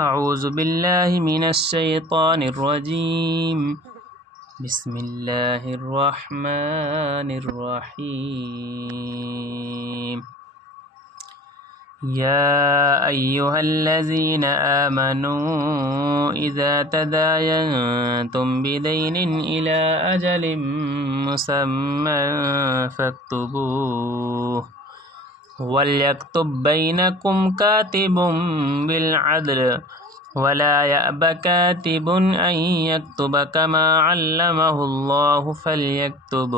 اعوذ باللہ من الشیطان الرجیم بسم اللہ الرحمن الرحیم یا ایہا الذین آمنوا اذا تداینتم بدین الی اجل مسمی فاکتبوہ وَلْيَكْتُبْ بَيْنَكُمْ كَاتِبٌ بِالْعَدْلِ وَلَا يَأْبَ كَاتِبٌ أَنْ يَكْتُبَ كَمَا عَلَّمَهُ اللَّهُ فَلْيَكْتُبْ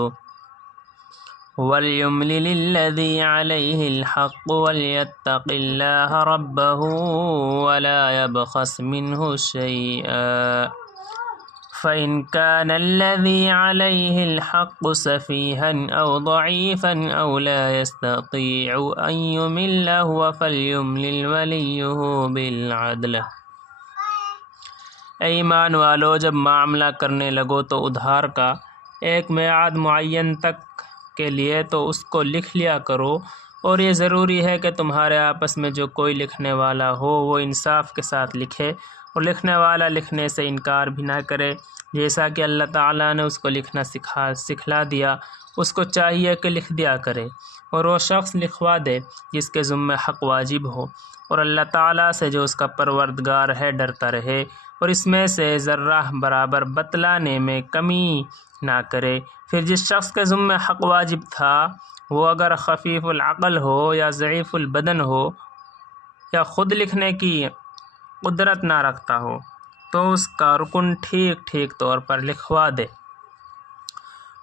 وَلْيُمْلِلِ الَّذِي عَلَيْهِ الْحَقُّ وَلْيَتَّقِ اللَّهَ رَبَّهُ وَلَا يَبْخَسْ مِنْهُ شَيْئًا فَإِنْ كَانَ الَّذِي عَلَيْهِ الْحَقُّ سَفِيهًا أَوْ ضَعِيفًا أَوْ لَا يَسْتَطِيعُ أَنْ يُمِلَّ هُوَ فَلْيُمْلِلْ وَلِيُّهُ بِالْعَدْلِ۔ اے ایمان والو، جب معاملہ کرنے لگو تو ادھار کا ایک میعاد معین تک کے لیے تو اس کو لکھ لیا کرو، اور یہ ضروری ہے کہ تمہارے آپس میں جو کوئی لکھنے والا ہو وہ انصاف کے ساتھ لکھے، اور لکھنے والا لکھنے سے انکار بھی نہ کرے، جیسا کہ اللہ تعالیٰ نے اس کو لکھنا سکھلا دیا۔ اس کو چاہیے کہ لکھ دیا کرے، اور وہ شخص لکھوا دے جس کے ذمہ حق واجب ہو، اور اللہ تعالیٰ سے جو اس کا پروردگار ہے ڈرتا رہے، اور اس میں سے ذرہ برابر بتلانے میں کمی نہ کرے۔ پھر جس شخص کے ذمہ حق واجب تھا وہ اگر خفیف العقل ہو یا ضعیف البدن ہو یا خود لکھنے کی قدرت نہ رکھتا ہو تو اس کا رکن ٹھیک طور پر لکھوا دے۔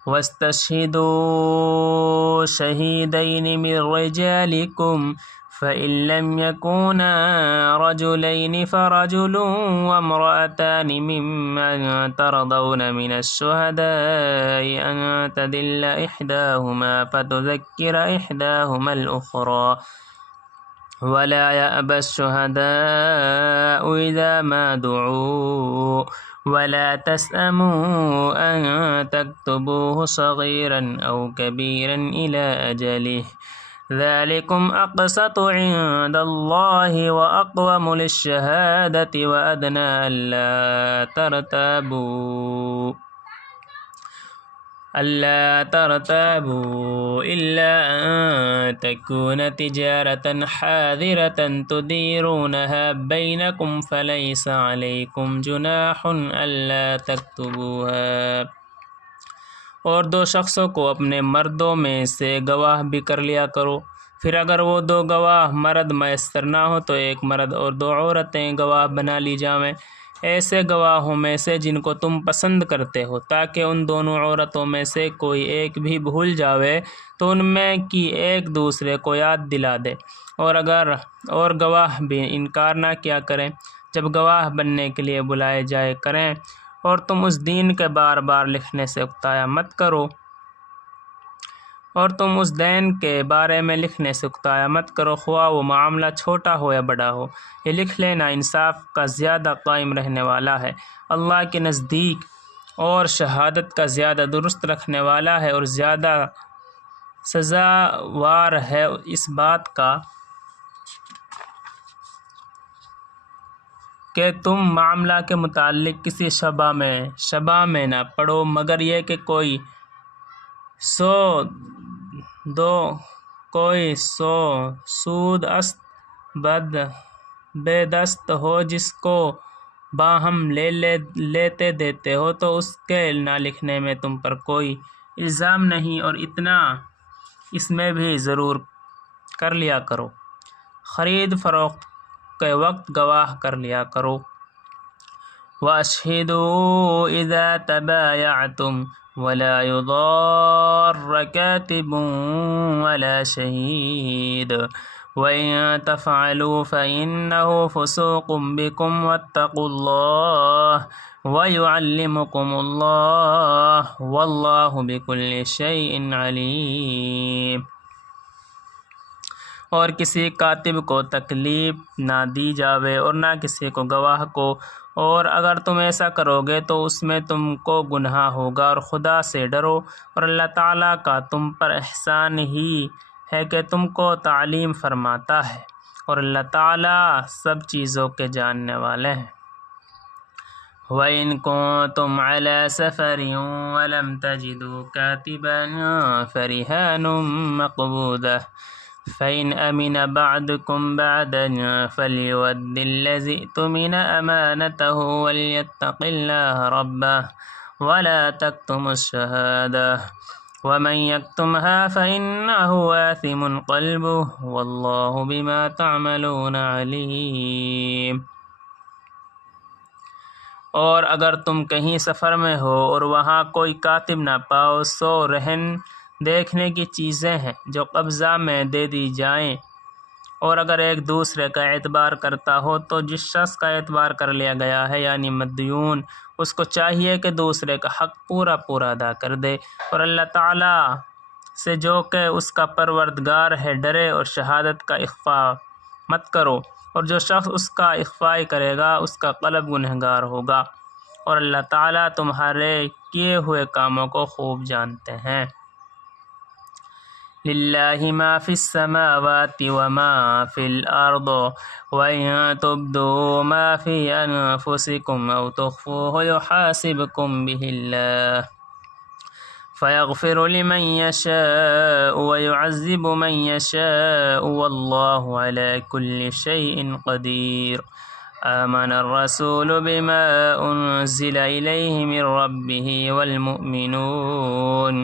وَاسْتَشْهِدُوا شَهِيدَيْنِ مِنْ رِجَالِكُمْ فَإِنْ لَمْ يَكُونَا رَجُلَيْنِ فَرَجُلٌ وَامْرَأَتَانِ مِمَّنْ تَرْضَوْنَ مِنَ الشُّهَدَاءِ أَنْ تَضِلَّ إِحْدَاهُمَا فَتُذَكِّرَ إِحْدَاهُمَا الْأُخْرَى وَلَا يَأْبَ الشُّهَدَاءُ إِذَا مَا دُعُوا وَلَا تَسْأَمُوا أَن تَكْتُبُوهُ صَغِيرًا أَوْ كَبِيرًا إِلَى أَجَلِهِ ذَلِكُمْ أَقْسَطُ عِندَ اللَّهِ وَأَقْوَمُ لِلشَّهَادَةِ وَأَدْنَىٰ أَلَّا تَرْتَابُوا إِلَّا أَن تَكُونَ تِجَارَةً حَاضِرَةً تُدِيرُونَهَا بَيْنَكُمْ فَلَيْسَ عَلَيْكُمْ جُنَاحٌ أَلَّا تَكْتُبُوهَا۔ اور دو شخصوں کو اپنے مردوں میں سے گواہ بھی کر لیا کرو، پھر اگر وہ دو گواہ مرد میسر نہ ہو تو ایک مرد اور دو عورتیں گواہ بنا لی جائیں، ایسے گواہوں میں سے جن کو تم پسند کرتے ہو، تاکہ ان دونوں عورتوں میں سے کوئی ایک بھی بھول جاوے تو ان میں کی ایک دوسرے کو یاد دلا دے، اور گواہ بھی انکار نہ کیا کریں جب گواہ بننے کے لیے بلائے جائے کریں، اور تم اس دین کے بار بار لکھنے سے اکتایا مت کرو، خواہ وہ معاملہ چھوٹا ہو یا بڑا ہو۔ یہ لکھ لینا انصاف کا زیادہ قائم رہنے والا ہے، اللہ کے نزدیک، اور شہادت کا زیادہ درست رکھنے والا ہے، اور زیادہ سزاوار ہے اس بات کا کہ تم معاملہ کے متعلق کسی شبہ میں نہ پڑو، مگر یہ کہ کوئی سود است بے دست ہو جس کو باہم لیتے دیتے ہو تو اس کے نہ لکھنے میں تم پر کوئی الزام نہیں، اور اتنا اس میں بھی ضرور کر لیا کرو، خرید فروخت کے وقت گواہ کر لیا کرو۔ وَأَشْهِدُوا إِذَا تَبَايَعْتُمْ وَلَا يُضَارَّ كَاتِبٌ وَلَا شَهِيدٌ وَإِن تَفْعَلُوا فَإِنَّهُ فُسُوقٌ بِكُمْ وَاتَّقُوا اللَّهَ وَيُعَلِّمُكُمُ اللَّهُ وَاللَّهُ بِكُلِّ شَيْءٍ عَلِيمٌ۔ اور کسی کاتب کو تکلیف نہ دی جاوے اور نہ کسی کو گواہ کو، اور اگر تم ایسا کرو گے تو اس میں تم کو گناہ ہوگا، اور خدا سے ڈرو، اور اللہ تعالیٰ کا تم پر احسان ہی ہے کہ تم کو تعلیم فرماتا ہے، اور اللہ تعالیٰ سب چیزوں کے جاننے والے ہیں۔ وَإِن كُنتُمْ عَلَى سَفَرٍ وَلَمْ تَجِدُوا كَاتِبًا فَرِهَانٌ مَّقْبُوضَةٌ فَإِنْ أَمِنَ بَعْضُكُمْ بَعْضًا فَلْيُؤَدِّ الَّذِي اؤْتُمِنَ أَمَانَتَهُ وَلْيَتَّقِ اللَّهَ رَبَّهُ وَلَا تَكْتُمُوا الشَّهَادَةَ وَمَن يَكْتُمْهَا فَإِنَّهُ آثِمٌ قَلْبُهُ وَاللَّهُ بِمَا تَعْمَلُونَ عَلِيمٌ۔ اور اگر تم کہیں سفر میں ہو اور وہاں کوئی کاتب نہ پاؤ، سو رہن دیکھنے کی چیزیں ہیں جو قبضہ میں دے دی جائیں، اور اگر ایک دوسرے کا اعتبار کرتا ہو تو جس شخص کا اعتبار کر لیا گیا ہے یعنی مدیون، اس کو چاہیے کہ دوسرے کا حق پورا ادا کر دے، اور اللہ تعالیٰ سے جو کہ اس کا پروردگار ہے ڈرے، اور شہادت کا اخفاء مت کرو، اور جو شخص اس کا اخفاء کرے گا اس کا قلب گنہگار ہوگا، اور اللہ تعالیٰ تمہارے کیے ہوئے کاموں کو خوب جانتے ہیں۔ لِلَّهِ مَا فِي السَّمَاوَاتِ وَمَا فِي الْأَرْضِ وَإِن تُبْدُوا مَا فِي أَنفُسِكُمْ أَوْ تُخْفُوهُ يُحَاسِبْكُم بِهِ اللَّهُ فَيَغْفِرُ لِمَن يَشَاءُ وَيُعَذِّبُ مَن يَشَاءُ وَاللَّهُ عَلَى كُلِّ شَيْءٍ قَدِيرٌ۔ آمَنَ الرَّسُولُ بِمَا أُنزِلَ إِلَيْهِ مِن رَّبِّهِ وَالْمُؤْمِنُونَ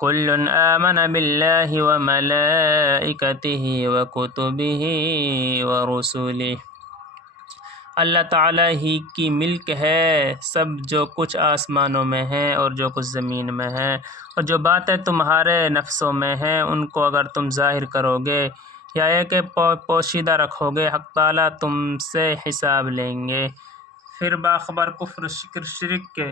كُلٌّ آمَنَ بِاللَّهِ وَمَلَائِكَتِهِ وَكُتُبِهِ وَرُسُلِهِ۔ اللہ تعالیٰ ہی کی ملک ہے سب جو کچھ آسمانوں میں ہے اور جو کچھ زمین میں ہے، اور جو باتیں تمہارے نفسوں میں ہیں ان کو اگر تم ظاہر کرو گے یا یہ کہ پوشیدہ رکھو گے، حق تعالیٰ تم سے حساب لیں گے۔ پھر باخبر کفر شرک کے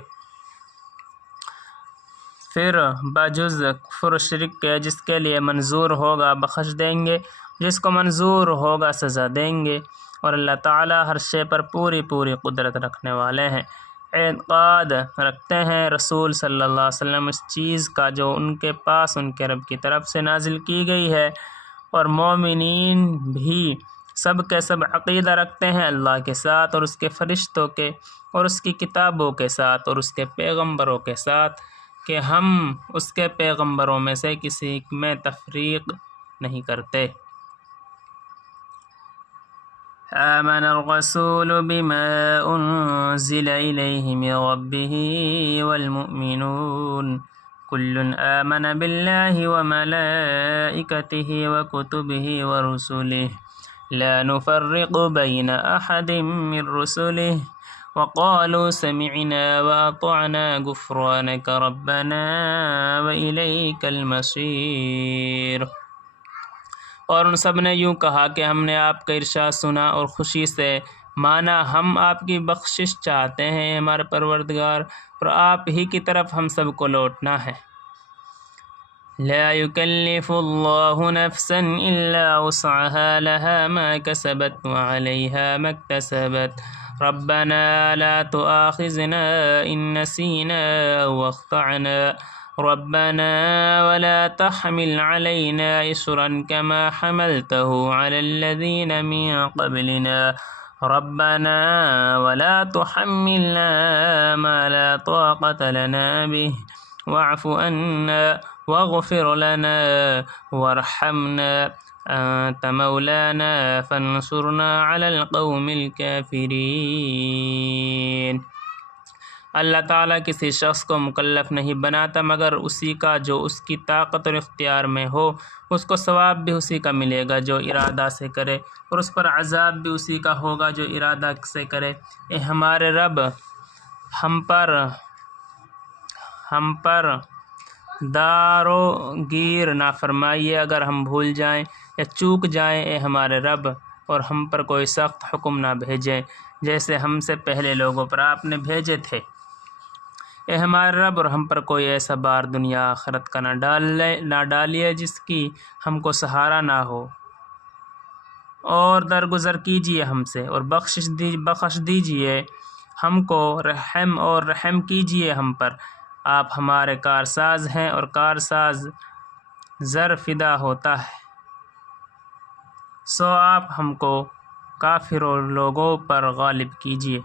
بجز کفر شرک کے جس کے لیے منظور ہوگا بخش دیں گے، جس کو منظور ہوگا سزا دیں گے، اور اللہ تعالیٰ ہر شے پر پوری قدرت رکھنے والے ہیں۔ اعتقاد رکھتے ہیں رسول صلی اللہ علیہ وسلم اس چیز کا جو ان کے پاس ان کے رب کی طرف سے نازل کی گئی ہے، اور مومنین بھی سب کے سب عقیدہ رکھتے ہیں اللہ کے ساتھ اور اس کے فرشتوں کے اور اس کی کتابوں کے ساتھ اور اس کے پیغمبروں کے ساتھ کہ ہم اس کے پیغمبروں میں سے کسی میں تفریق نہیں کرتے۔ آمن الرسول بما انزل الیہ من ربہ والمؤمنون کل آمن باللہ وملائکتہ وکتبہ ورسلہ لا نفرق بین احد من رسلہ وقالوا سمعنا واطعنا غفرانک ربنا والیک المصیر۔ اور ان سب نے یوں کہا کہ ہم نے آپ کا ارشاد سنا اور خوشی سے مانا، ہم آپ کی بخشش چاہتے ہیں ہمارے پروردگار، اور آپ ہی کی طرف ہم سب کو لوٹنا ہے۔ لا يكلف الله نفسا إلا وسعها لها ما كسبت وعليها ما اكتسبت ربنا لا تؤاخذنا إن نسينا أو أخطأنا ربنا ولا تحمل علينا إصرا كما حملته على الذين من قبلنا ربنا ولا تحملنا ما لا طاقة لنا به واعف عنا واغفر لنا وارحمنا أنت مولانا فانصرنا على القوم الكافرين۔ اللہ تعالیٰ کسی شخص کو مکلف نہیں بناتا مگر اسی کا جو اس کی طاقت اور اختیار میں ہو، اس کو ثواب بھی اسی کا ملے گا جو ارادہ سے کرے، اور اس پر عذاب بھی اسی کا ہوگا جو ارادہ سے کرے۔ اے ہمارے رب، ہم پر دارو گیر نہ فرمائیے اگر ہم بھول جائیں یا چوک جائیں، اے ہمارے رب، اور ہم پر کوئی سخت حکم نہ بھیجیں جیسے ہم سے پہلے لوگوں پر آپ نے بھیجے تھے۔ اے ہمارے رب، اور ہم پر کوئی ایسا بار دنیا آخرت کا نہ ڈالیے جس کی ہم کو سہارا نہ ہو، اور درگزر کیجیے ہم سے اور بخش دیجیے ہم کو، رحم کیجیے ہم پر، آپ ہمارے کارساز ہیں اور کارساز زر فدا ہوتا ہے۔ سو آپ ہم کو کافروں لوگوں پر غالب کیجیے۔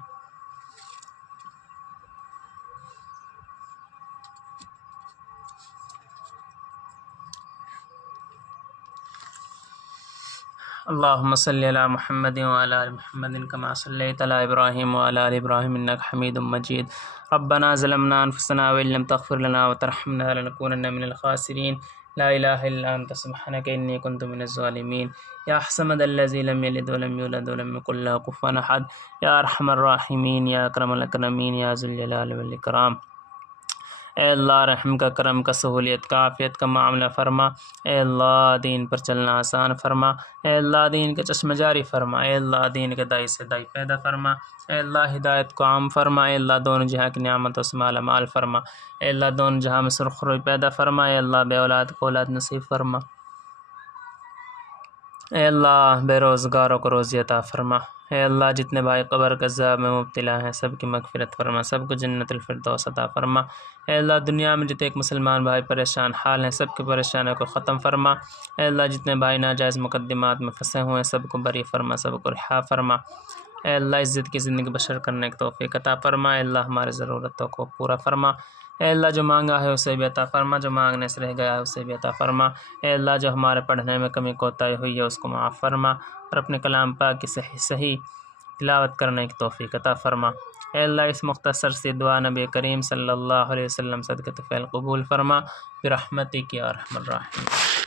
اللهم صل على محمد وعلى آل محمد كما صليت على إبراهيم وعلى آل إبراهيم إنك حميد مجيد ربنا ظلمنا أنفسنا وإن لم تغفر لنا وترحمنا لنكونن من الخاسرين لا إله إلا أنت سبحانك إني كنت من الظالمين يا حسمد الذي لم يلد ولم يولد ولم يكن له كفوا أحد يا أرحم الراحمين يا أكرم الأكرمين يا ذو الجلال والإكرام۔ اے اللہ رحم کا، کرم کا، سہولیت کا، عافیت کا معاملہ فرما۔ اے اللہ دین پر چلنا آسان فرما۔ اے اللہ دین کا چشم جاری فرما۔ اے اللہ دین کے دائی سے دائی پیدا فرما۔ اے اللہ ہدایت کو عام فرما۔ اے اللہ دونوں جہاں کی نعمتوں سے مالا مال فرما۔ اے اللہ دونوں جہاں میں سرخ روئی پیدا فرما۔ اے اللہ بے اولاد کو اولاد نصیب فرما۔ اے اللہ بے روزگاروں کو روزی عطا فرما۔ اے اللہ جتنے بھائی قبر کے عذاب میں مبتلا ہیں سب کی مغفرت فرما، سب کو جنت الفردوس عطا فرما۔ اے اللہ دنیا میں جتنے ایک مسلمان بھائی پریشان حال ہیں سب کی پریشانیوں کو ختم فرما۔ اے اللہ جتنے بھائی ناجائز مقدمات میں پھنسے ہوئے ہیں سب کو بری فرما، سب کو رہا فرما۔ اے اللہ عزت کی زندگی بشر کرنے کی توفیق عطا فرما۔ اے اللہ ہماری ضرورتوں کو پورا فرما۔ اے اللہ جو مانگا ہے اسے بھی عطا فرما، جو مانگنے سے رہ گیا ہے اسے بھی عطا فرما۔ اے اللہ جو ہمارے پڑھنے میں کمی کوتاہی ہوئی ہے اس کو معاف فرما، اور اپنے کلام پاک کی صحیح تلاوت کرنے کی توفیق عطا فرما۔ اے اللہ اس مختصر سی دعا نبی کریم صلی اللہ علیہ وسلم صدقہ فعل قبول فرما برحمتک یا ارحم الراحمین۔